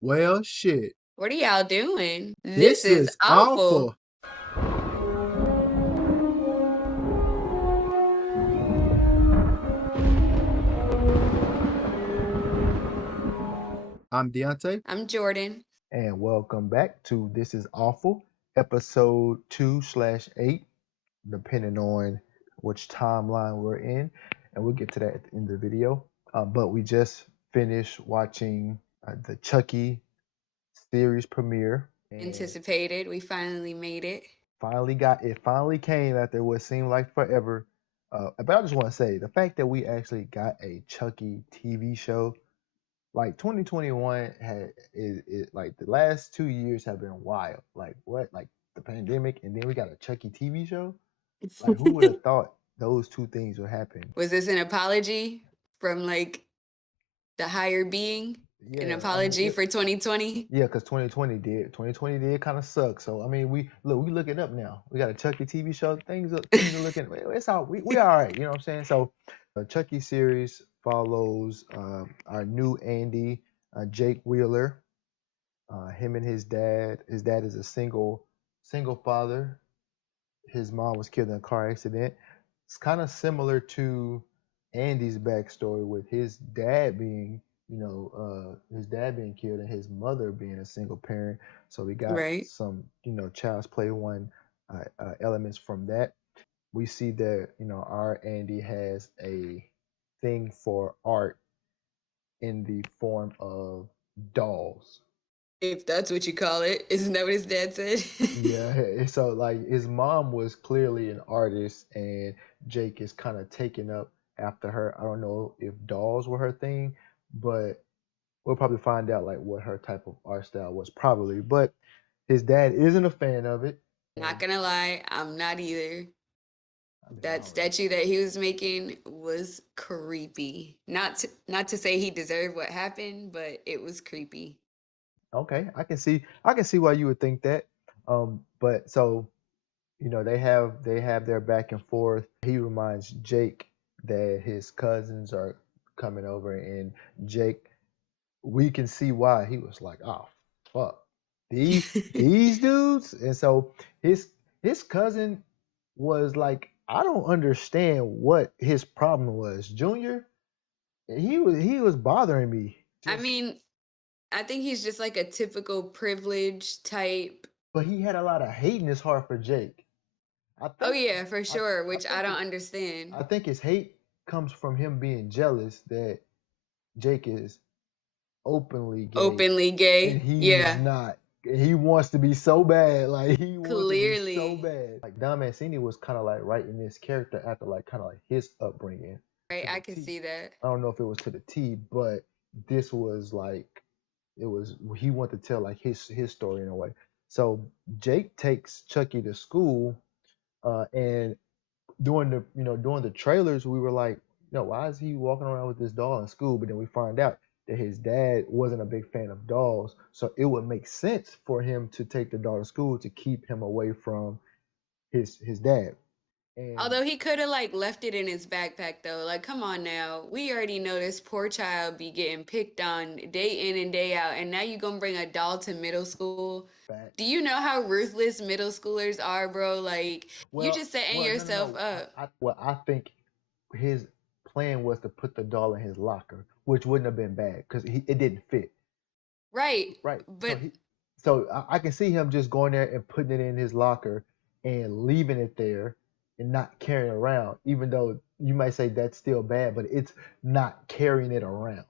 Well, shit. What are y'all doing? This This is is awful. awful. I'm Deontay. I'm Jordan. And welcome back to This is Awful, episode 2/8, depending on which timeline we're in. And we'll get to that at the end of the video. But we just finished watching the Chucky series premiere. And Anticipated. We finally made it. finally came after what seemed like forever. But I just want to say the fact that we actually got a Chucky TV show, like 2021 is like the last 2 years have been wild. Like what? Like the pandemic, and then we got a Chucky TV show. Like who would have thought those two things would happen? Was this an apology from the higher being? An Yeah, I mean, apology for 2020? yeah, because 2020 did kind of suck. So I mean, we look it up now. We got a Chucky TV show. Things are looking. It's all we all right. You know what I'm saying? So Chucky series follows our new Andy, Jake Wheeler. Him and his dad. His dad is a single father. His mom was killed in a car accident. It's kind of similar to Andy's backstory with his dad being, his dad being killed and his mother being a single parent. So we got Right. some, Child's Play one elements from that. We see that, our Andy has a thing for art in the form of dolls. If that's what you call it. Isn't that what his dad said? Yeah, so like his mom was clearly an artist, and Jake is kind of taking up after her. I don't know if dolls were her thing, but we'll probably find out like what her type of art style was probably. But his dad isn't a fan of it, Not and gonna lie, I'm not either. I mean, I That don't really. statue that he was making was creepy. Not to say he deserved what happened, but it was creepy. Okay, I can see why you would think that. But so they have their back and forth. He reminds Jake that his cousins are coming over, and Jake, we can see why he was like, oh fuck, these dudes. And so his cousin was like, I don't understand what his problem was, Junior. He was bothering me. I Just mean, I think he's just like a typical privileged type. but he had a lot of hate in his heart for Jake. I Oh think yeah, for I, sure, I which I think don't it understand. I think his hate comes from him being jealous that Jake is openly gay Openly and gay. he's Yeah, not. He wants to be so bad. Like he wants to be so clearly. bad. Like Don Mancini was kind of like writing this character after like kind of like his upbringing Right, to I the can T. see that. I don't know if it was to the T, but this was like it was he wanted to tell like his story in a way. So Jake takes Chucky to school, and during the trailers, we were like, why is he walking around with this doll in school? But then we find out that his dad wasn't a big fan of dolls, so it would make sense for him to take the doll to school to keep him away from his dad. And Although he could have like left it in his backpack though. Like, come on now. We already know this poor child be getting picked on day in and day out, and now you gonna bring a doll to middle school. Do facts. you know how ruthless middle schoolers are, bro? Like, you Well, just setting well, no, no, yourself no. up. I think his plan was to put the doll in his locker, which wouldn't have been bad because it didn't fit. Right. Right. But So I can see him just going there and putting it in his locker and leaving it there and not carrying it around, even though you might say that's still bad, but it's not carrying it around.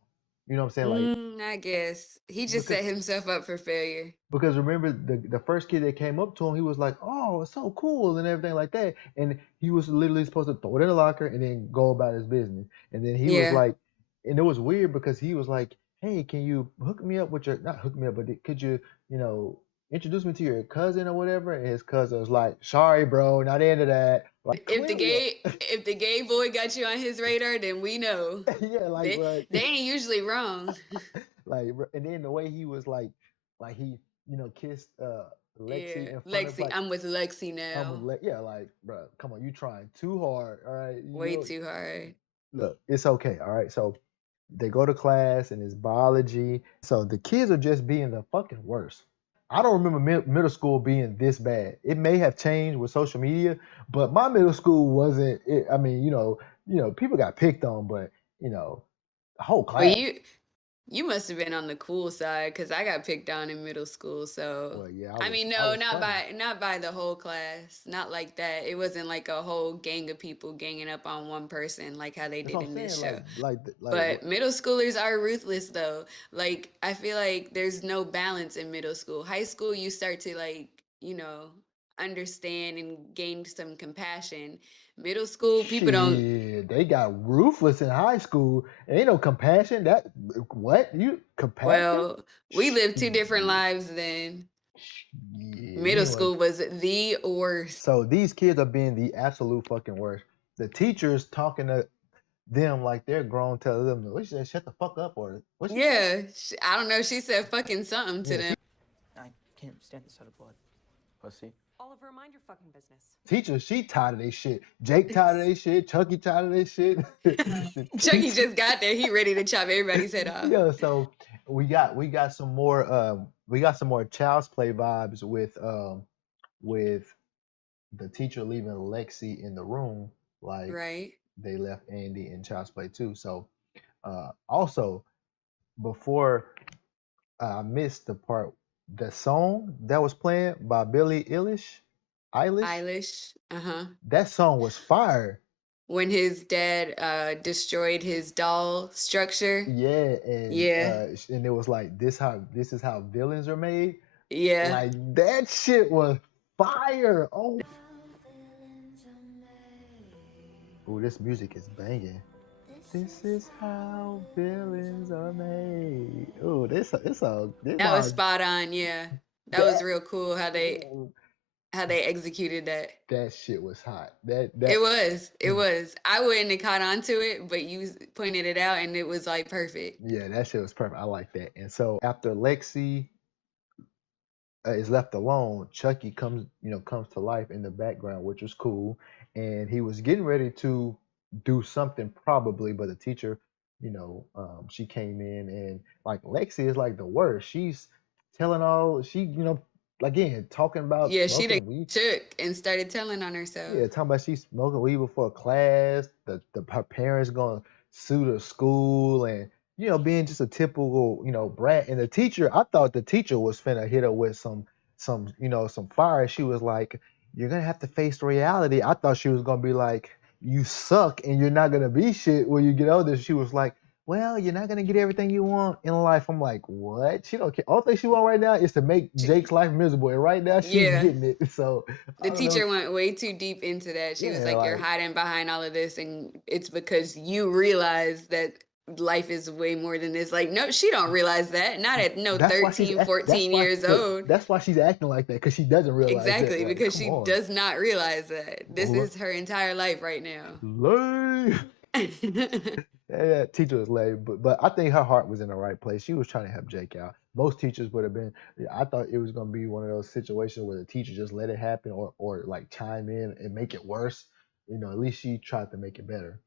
You know what I'm saying? Like I guess he just because set himself up for failure. because remember the first kid that came up to him, he was like, "Oh, it's so cool" and everything like that, and he was literally supposed to throw it in the locker and then go about his business. And then he was Yeah. like, and it was weird because he was like, "Hey, can you hook me up with your not hook me up, but could you introduce me to your cousin or whatever?" And his cousin was like, "Sorry, bro, not into that." Like If the clearly, gay if the gay boy got you on his radar, then we know. yeah, like They bro, they ain't usually wrong. and then the way he was like he kissed Lexi Yeah. in front of Lexi, like I'm with Lexi now. yeah, like, bro, come on, you trying too hard. All right, Way too hard. look, it's okay. All right, so They go to class and it's biology. So the kids are just being the fucking worst. I don't remember middle school being this bad. It may have changed with social media, but my middle school wasn't. I mean, people got picked on, but the whole Well, class. you must have been on the cool side because I got picked on in middle school. So Well, yeah, I mean, I no, was funny. not by the whole class, not like that. It wasn't like a whole gang of people ganging up on one person like how they That's did what I'm in this saying. show. Like But middle schoolers are ruthless though. Like I feel like there's no balance in middle school. High school, you start to understand and gain some compassion. Middle school, people don't. shit, they got ruthless in high school. Ain't no compassion. That what you compassion? Well, we lived two different Shit, lives then. yeah, Middle you know. school was the worst. So these kids are being the absolute fucking worst. The teachers talking to them like they're grown, telling them, "What she said? Shut the fuck up," or what she say? Yeah, I don't know. She said fucking something to Yeah, them. I can't stand the sight of blood. Pussy. Oliver, mind your fucking business. teacher, she tired of this shit. Jake tired of this shit. Chucky tired of this shit. The Chucky teacher, just got there. He ready to chop everybody's head off. yeah. So we got some more Child's Play vibes with the teacher leaving Lexi in the room like Right. they left Andy in Child's Play too. So also before I missed the part, the song that was playing by Billie Eilish, Eilish. Uh-huh. that song was fire. When his dad destroyed his doll structure. Yeah, Yeah. and it was like this is how villains are made. Yeah. Like that shit was fire. Oh, ooh, this music is banging. This is how villains are made. Oh, this That was hard. spot on, yeah. That was That real cool how they executed that. that shit was hot. It was. It Mm, was. I wouldn't have caught on to it, but you pointed it out and it was like perfect. yeah, that shit was perfect. I like that. And so after Lexi is left alone, Chucky comes to life in the background, which was cool. And he was getting ready to do something probably, but the teacher, she came in and like Lexi is like the worst. She's telling all she, again, talking about Yeah, she done smoking weed. shook and started telling on herself. Yeah, talking about she's smoking weed before class. The her parents gonna sue the school and being just a typical brat. And the teacher, I thought the teacher was finna hit her with some fire. She was like, "You're gonna have to face reality." I thought she was gonna be like, "You suck and you're not gonna be shit when you get older." She was like, "Well, you're not gonna get everything you want in life." I'm like, "What?" She don't care. All thing she want right now is to make Jake's life miserable, and right now she's Yeah. getting it. So I The don't know. teacher went way too deep into that. She was Yeah, like, "You're like hiding behind all of this, and it's because you realize that life is way more than this." Like, no, she don't realize that. Not at no that's why she's 13, 14 years old. that's why she's acting like that because she doesn't realize that. Exactly, Like, because come she on, does not realize that. This L- is her entire life right now. lame. Yeah, teacher was lame, but I think her heart was in the right place. She was trying to help Jake out. Most teachers would have been. Yeah, I thought it was gonna be one of those situations where the teacher just let it happen or like chime in and make it worse. At least she tried to make it better.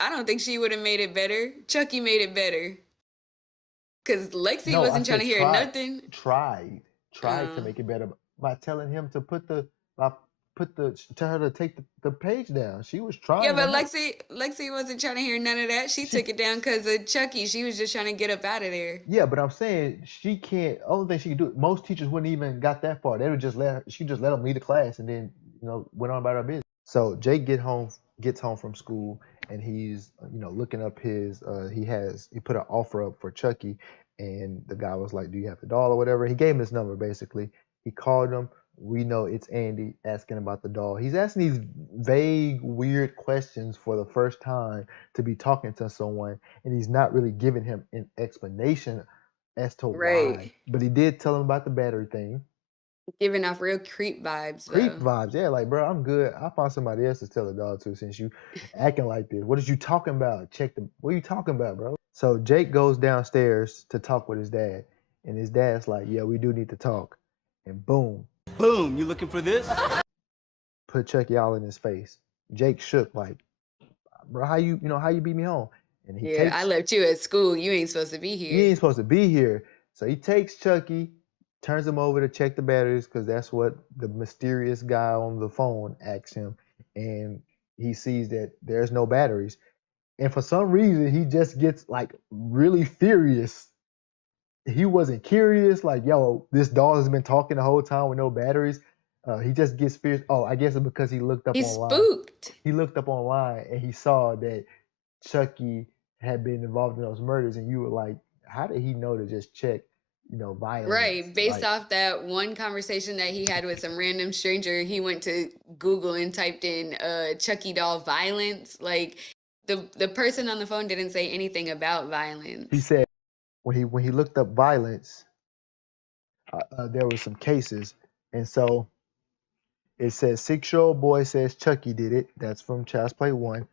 I don't think she would have made it better. Chucky made it better. Because Lexi No, I wasn't trying said to hear nothing. tried to Uh, make it better by telling him to by tell her to take the page down. She was yeah, trying to but help. Lexi wasn't trying to hear none of that. She She took it down because of Chucky. She was just trying to get up out of there. Yeah, but I'm saying she can't. Only thing she could do. Most teachers wouldn't even got that far. They would just let her. She just let them lead the class and then went on about her business. So Jake gets home from school and he's looking up his he put an offer up for Chucky and the guy was like, "Do you have the doll or whatever?" He gave him his number basically. He called him. We know it's Andy asking about the doll. He's asking these vague, weird questions for the first time to be talking to someone, and he's not really giving him an explanation as to why. Right. But he did tell him about the battery thing. Giving off real creep vibes, Creep though. vibes, yeah, like bro, I'm good. I'll find somebody else to tell the dog to since you acting like this. What is you talking about? What are you talking about, bro? So Jake goes downstairs to talk with his dad, and his dad's like, "Yeah, we do need to talk." And boom, Boom, you looking for this? put Chucky all in his face. Jake shook like, "Bro, how you beat me home?" and he Yeah, I takes left you at school. You ain't supposed to be he here. ain't supposed to be here. So he takes Chucky, turns him over to check the batteries because that's what the mysterious guy on the phone asks him, and he sees that there's no batteries. And for some reason, he just gets like really furious. He wasn't curious, like, yo, this doll has been talking the whole time with no batteries. He just gets fierce. Oh, I guess it's because he looked up He's online. spooked. He looked up online and he saw that Chucky had been involved in those murders, and you were like, how did he know to just check, violence? Right. Based Like, off that one conversation that he had with some random stranger, he went to Google and typed in Chucky doll violence. Like the person on the phone didn't say anything about he violence. said when he looked up violence, there was some cases, and so it says 6-year-old boy says Chucky did it. That's from Child's Play 1.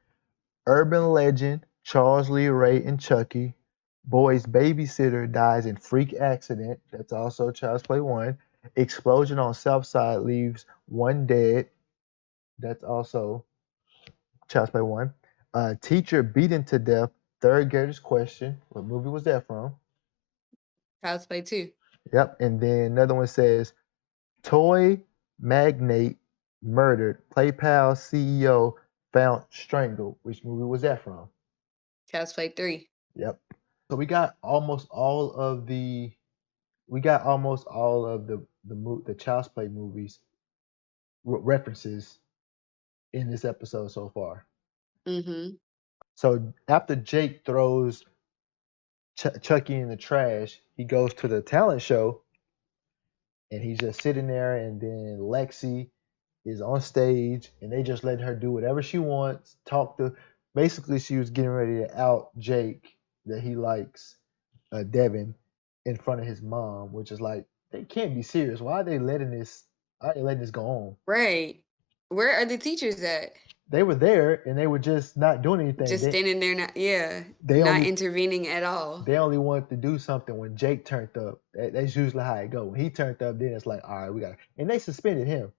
Urban legend, Charles Lee Ray and Chucky. Boy's babysitter dies in freak accident. That's also Child's Play 1. Explosion on South Side leaves one dead. That's also Child's Play 1. Teacher beaten to death. Third grader's question. What movie was that from? Child's Play 2. Yep. And then another one says toy magnate murdered. PayPal CEO found strangled. Which movie was that from? Child's Play 3. Yep. So the Child's Play movies references in this episode so far. Mm-hmm. So after Jake throws Chucky in the trash, he goes to the talent show and he's just sitting there, and then Lexi is on stage and they just letting her do whatever she wants. Basically she was getting ready to out Jake that he likes Devin in front of his mom, which is like they can't be serious. Why are they letting this? Why are they letting this go on? Right. Where are the teachers at? They were there and they were just not doing anything. Just standing there, They not only intervening at all. they only wanted to do something when Jake turned up. That's usually how it go. When he turned up, then it's like, all right, we got. And they suspended him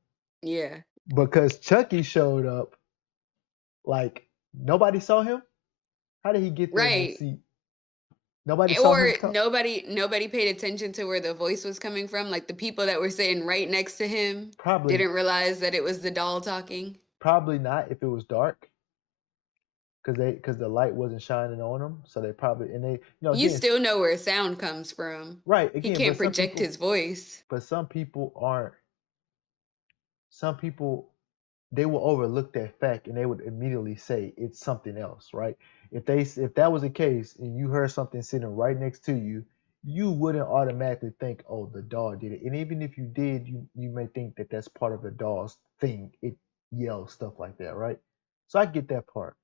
Yeah. because Chucky showed up. Like nobody saw him. How did he get there in that Right. seat? Nobody saw Or him come. nobody paid attention to where the voice was coming from. Like the people that were sitting right next to him Probably, didn't realize that it was the doll talking. probably not if it was dark. Because the light wasn't shining on them, so they probably and they You again still know where sound comes from. right He again, can't project his voice. but some people they will overlook that fact and they would immediately say it's something else, right? If that was the case and you heard something sitting right next to you, you wouldn't automatically think, oh, the doll did it. And even if you did, you may think that that's part of the doll's thing. It yells stuff like that, right? So I get that part.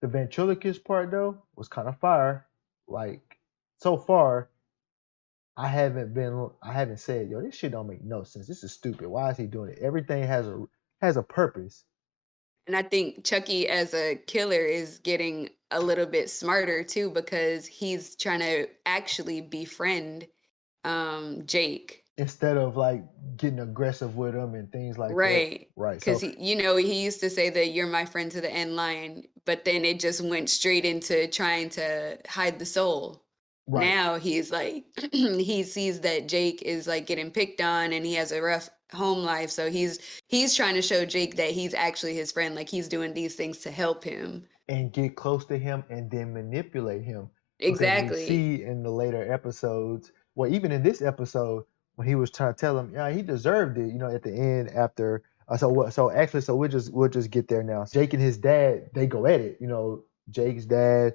The ventriloquist part though was kind of fire. Like so far, I haven't said, yo, this shit don't make no sense. This is stupid. Why is he doing it? Everything has a purpose. And I think Chucky as a killer is getting a little bit smarter too because he's trying to actually befriend Jake. Instead of like getting aggressive with him and things like that. Right. Right. Because So he used to say that you're my friend to the end line, but then it just went straight into trying to hide the soul. right. Now he's like he sees that Jake is like getting picked on and he has a rough home life, so he's trying to show Jake that he's actually his friend, like he's doing these things to help him. And get close to him and then manipulate him. Because we Exactly. see in the later episodes, well, even in this episode, when he was trying to tell him, yeah, he deserved it, at the end after. So we'll just get there now. Jake and his dad, they go at it. Jake's dad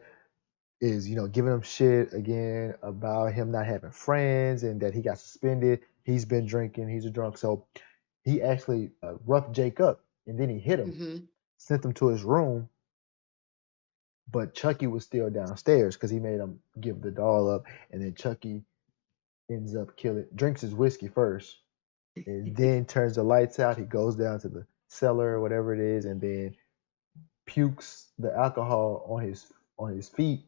is giving him shit again about him not having friends and that he got suspended. He's been drinking. He's a drunk. So he actually roughed Jake up and then he hit him, Hmm. sent him to his room. But Chucky was still downstairs because he made him give the doll up, and then Chucky ends up drinks his whiskey first, and then turns the lights out. He goes down to the cellar or whatever it is, and then pukes the alcohol on his feet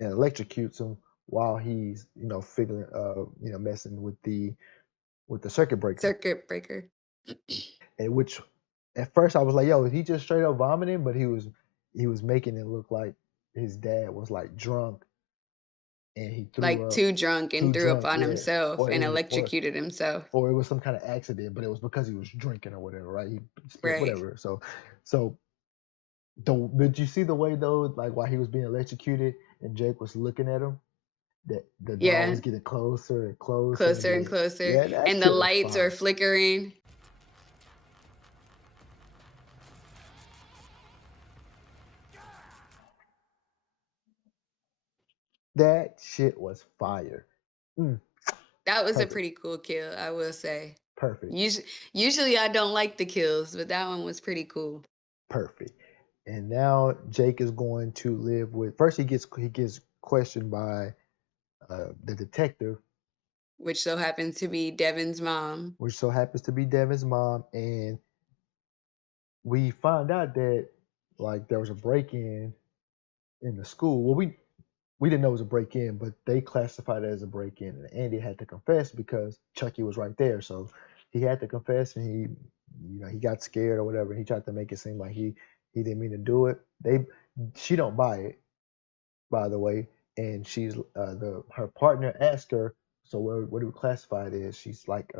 and electrocutes him while he's figuring messing with the circuit breaker. Circuit breaker. And which at first I was like, yo, is he just straight up vomiting? But he was making it look like his dad was like drunk and he threw Like up, too drunk and too threw up drunk, on yeah, himself or it and was electrocuted himself. or it was some kind of accident, but it was because he was drinking or whatever, right? He spilled Right. whatever. So did you see the way though, like while he was being electrocuted and Jake was looking at him, that the doll Yeah. was getting closer and closer, and Closer and then closer. yeah, that And the shit was lights are fire. flickering. That shit was fire. Mm, That was a perfect, pretty cool kill, I will say. perfect, Usually I don't like the kills, but that one was pretty cool. perfect. And now Jake is going to live with. First, he gets questioned by the detective, Which so happens to be Devin's mom. which so happens to be Devin's mom, and we find out that like there was a break-in in the school. Well, we didn't know it was a break-in, but they classified it as a break-in, and Andy had to confess because Chucky was right there. So he had to confess, and he got scared or whatever. He tried to make it seem like he didn't mean to do it. She don't buy it, by the way, and she's her partner asked her. So what do we classify it as? She's like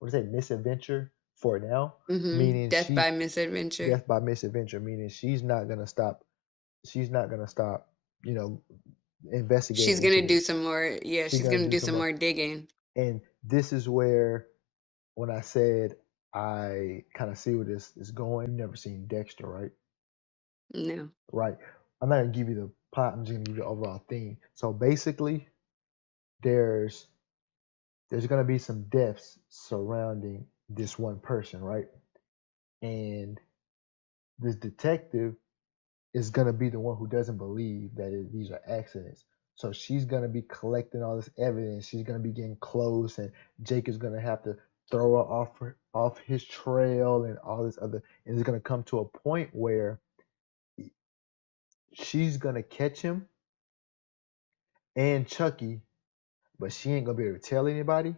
what is it, misadventure for now, meaning Death by misadventure. death by misadventure, meaning she's not gonna stop. She's not gonna stop. You know, She's investigating into gonna do this. some more. Yeah, She's she's gonna gonna do do some some more. more digging. And this is where when I said I kind of see where this is going. You've never seen Dexter, right? No. Right. I'm not gonna give you the plot. I'm just gonna give you the overall theme. So basically, there's there's gonna be some deaths surrounding this one person, right? And this detective is gonna be the one who doesn't believe that these are accidents. So she's gonna be collecting all this evidence. She's gonna be getting close, and Jake is gonna have to throw her off his trail and all this other. And it's gonna come to a point where she's gonna catch him and Chucky, but she ain't gonna be able to tell anybody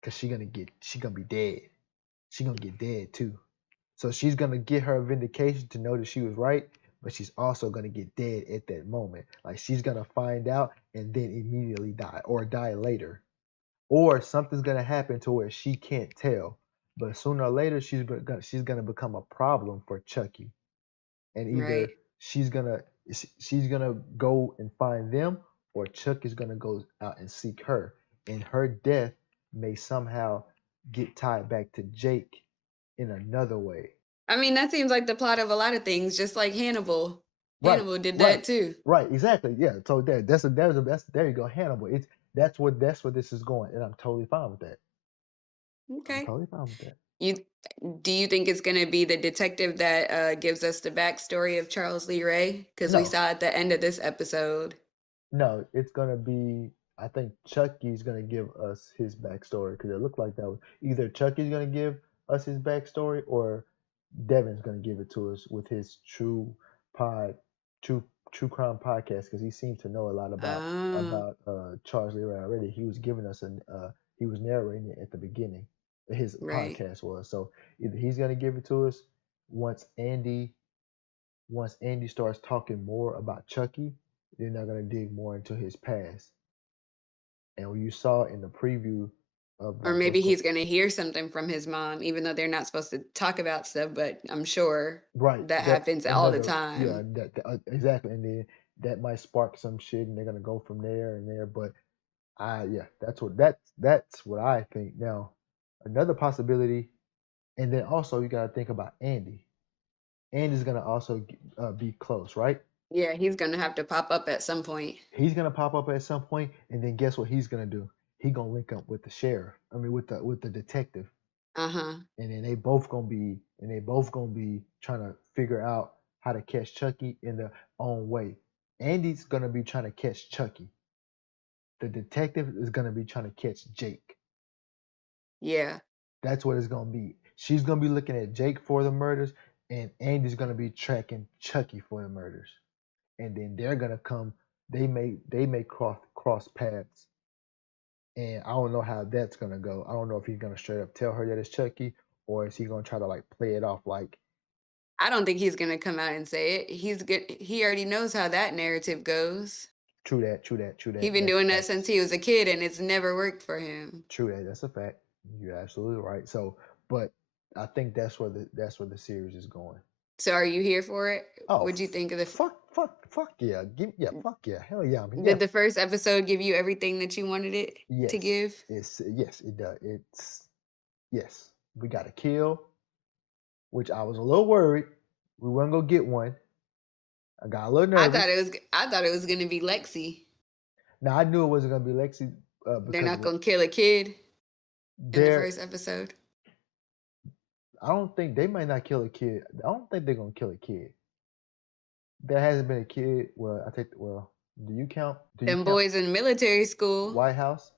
because she gonna be dead. She gonna get dead too. So she's gonna get her vindication to know that she was right, but she's also gonna get dead at that moment. Like she's gonna find out and then immediately die, or die later, or something's gonna happen to where she can't tell. But sooner or later, she's gonna become a problem for Chucky, and Right. either she's gonna go and find them, or Chuck is gonna go out and seek her, and her death may somehow get tied back to Jake in another way. I mean, that seems like the plot of a lot of things, just like Hannibal. Right, Hannibal did right, that too. right. Exactly. Yeah. So that's there you go, Hannibal. That's where this is going, and I'm totally fine with that. I'm Okay. totally fine with that. You do you think it's gonna be the detective that gives us the backstory of Charles Lee Ray? Because we No, saw at the end of this episode. no, it's gonna be. I think Chucky's gonna give us his backstory because it looked like that was either Chucky's gonna give us his backstory or Devin's gonna give it to us with his pod, true true crime podcast because he seemed to know a lot Oh, about Charles Lee Ray already. He was giving us he was narrating it at the beginning. His right. podcast was so either he's gonna give it to us once Andy once Andy starts talking more about Chucky, then they're gonna dig more into his past. And when you saw in the preview of Or like maybe what's going he's gonna hear something from his mom, even though they're not supposed to talk about stuff, but I'm sure right, that that happens all the another yeah time. exactly, and then that might spark some shit, and they're gonna go from there and there. But yeah, that's what I think. Now, another possibility, and then also you gotta think about Andy. Andy's gonna also be close, right? Yeah, he's gonna have to pop up at some point. He's gonna pop up at some point, and then guess what he's gonna do? He gonna link up with the sheriff. I mean, with the detective, Uh-huh. and then they both gonna be trying to figure out how to catch Chucky in their own way. Andy's gonna be trying to catch Chucky. The detective is gonna be trying to catch Jake. Yeah. That's what it's gonna be. She's gonna be looking at Jake for the murders, and Andy's gonna be tracking Chucky for the murders. And then they're gonna come. They may cross paths, and I don't know how that's gonna go. I don't know if he's gonna straight up tell her that it's Chucky, or is he gonna try to like play it off like I don't think he's gonna come out and say it. He's good. He already knows how that narrative goes. True that. True that. True He's that. been That's doing that facts. since he was a kid, and it's never worked for him. True that. That's a fact. You're absolutely right. So, but I think that's where the series is going. So, are you here for it? Oh, What'd you think of the? fuck yeah. Fuck yeah. Hell yeah. I'm Did the first episode give you everything that you wanted it yes. to give? Yes, it does. Yes. We got a kill, which I was a little worried we weren't gonna get one. I got a little nervous. I thought it was gonna be Lexi. Now I knew it wasn't gonna be Lexi. They're not gonna kill a kid in the first episode. I don't think they might not kill a kid. I don't think they're gonna kill a kid. There hasn't been a kid. Well, do you count? Them boys in military school. Whitehurst.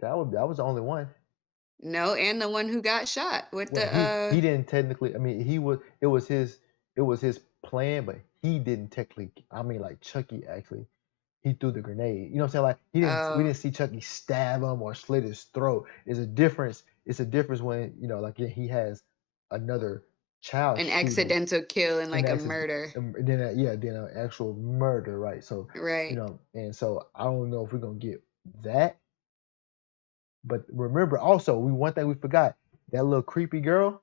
That was the only one. No, and the one who got shot with he didn't technically. I mean, it was his plan, but he didn't technically. I mean, like Chucky actually, he threw the grenade. You know what I'm saying? Like we didn't see Chucky stab him or slit his throat. It's a difference. It's a difference when like he has another child. An accidental kill and like a murder. Then an actual murder, right? So right. And so I don't know if we're gonna get that. But remember, also, one thing we forgot, that little creepy girl,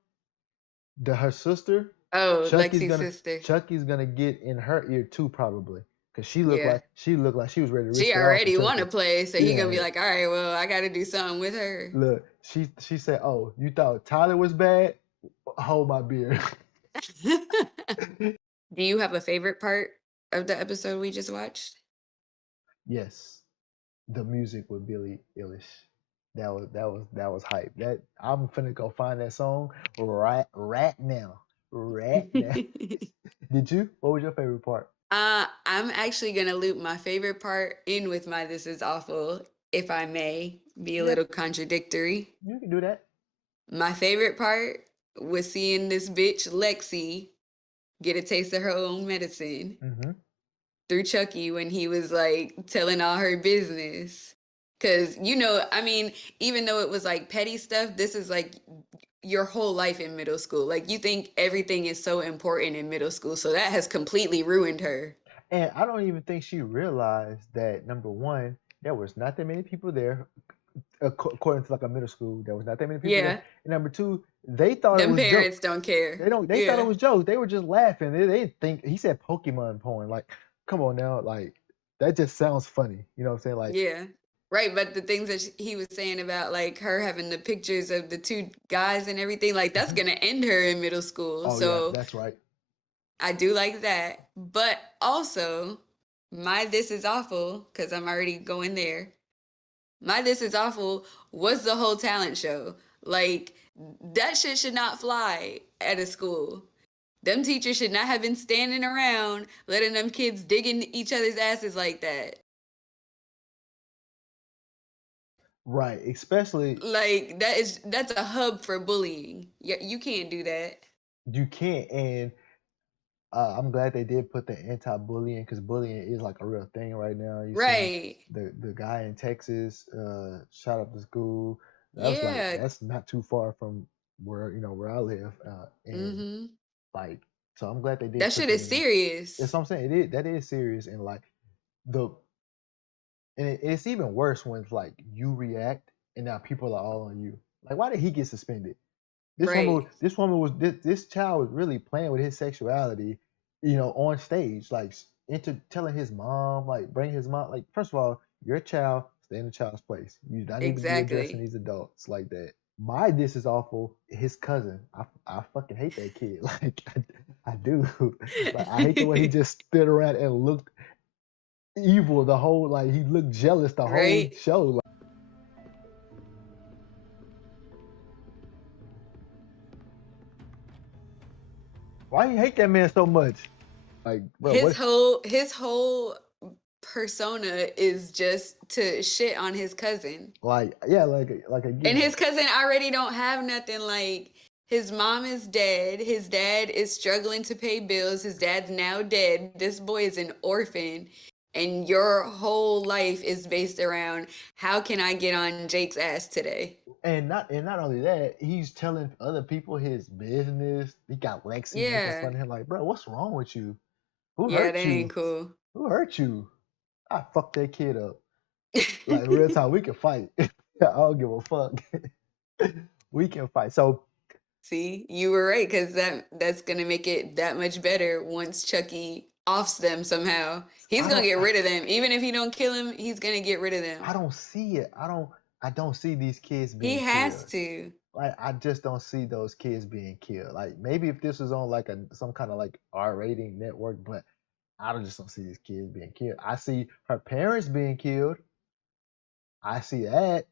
her sister. Oh, Lexi's sister. Chucky's gonna get in her ear too, probably, because she looked like she was ready to. She already want to play, so he's gonna be like, all right, well, I got to do something with her. Look, she said, "Oh, you thought Tyler was bad? Hold my beer." Do you have a favorite part of the episode we just watched? Yes, the music with Billie Eilish. That was hype. That I'm finna go find that song right now. Right now. Did you? What was your favorite part? I'm actually gonna loop my favorite part in with my "This Is Awful," if I may be a little contradictory. You can do that. My favorite part was seeing this bitch Lexi get a taste of her own medicine through Chucky when he was like telling all her business. Because, I mean, even though it was like petty stuff, this is like your whole life in middle school. Like you think everything is so important in middle school. So that has completely ruined her. And I don't even think she realized that, number one, there was not that many people there. According to like a middle school, there was not that many people there. And number two, they thought it was jokes. Parents don't care. They thought it was jokes. They were just laughing. They didn't think. He said Pokemon porn. Like, come on now. Like, that just sounds funny. You know what I'm saying? Like, yeah. Right, but the things that he was saying about like her having the pictures of the two guys and everything, like that's gonna end her in middle school. Oh, so yeah, that's right. I do like that, but also my "This Is Awful," because I'm already going there. My "This Is Awful" was the whole talent show. Like that shit should not fly at a school. Them teachers should not have been standing around letting them kids dig in each other's asses like that. Right, especially like that's a hub for bullying. You can't do that. You can't, and I'm glad they did put the anti-bullying, because bullying is like a real thing right now. Right. The guy in Texas shot up the school. That's not too far from where I live, and like, so I'm glad they did. That shit is serious. That's what I'm saying. That is serious, and like it's even worse when it's like you react and now people are all on you. Like, why did he get suspended? This child was really playing with his sexuality, on stage, like into telling his mom, like bring his mom. Like, first of all, you're a child, stay in the child's place. You don't need to be addressing these adults like that. My "This Is Awful," his cousin. I fucking hate that kid. Like, I do. Like, I hate the way he just stood around and looked evil the whole, like, he looked jealous the whole show. Like, why you hate that man so much? Like, bro, his whole persona is just to shit on his cousin. Like, yeah, like again. And his cousin already don't have nothing. Like, his mom is dead. His dad is struggling to pay bills. His dad's now dead. This boy is an orphan. And your whole life is based around, how can I get on Jake's ass today? and not only that, he's telling other people his business. He got Lexi making Yeah. fun of him, like, bro, what's wrong with you? Who Yeah, that hurt ain't you? cool. Who hurt you? I fucked that kid up. Like in real time, we can fight. I don't give a fuck. We can fight. So See, you were right, because that's gonna make it that much better once Chucky offs them somehow. He's I gonna don't get rid of them. Even if he don't kill him, he's gonna get rid of them. I don't see it. I don't see these kids He being has killed. to. Like I just don't see those kids being killed. Like maybe if this was on like some kind of like R rating network, but just don't see these kids being killed. I see her parents being killed. I see that,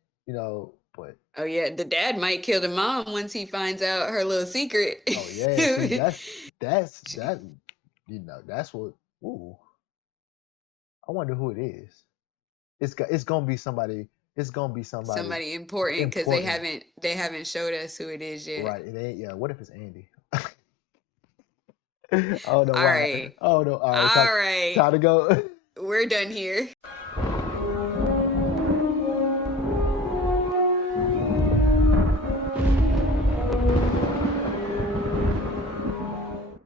but Oh yeah, the dad might kill the mom once he finds out her little secret. oh yeah, see that that's what. Ooh, I wonder who it is. It's gonna be somebody. It's gonna be somebody Somebody important, because they important, haven't showed us who it is yet. right? It ain't. Yeah. What if it's Andy? I don't know All why. right. I don't know. All right, All right. time to go. We're done here.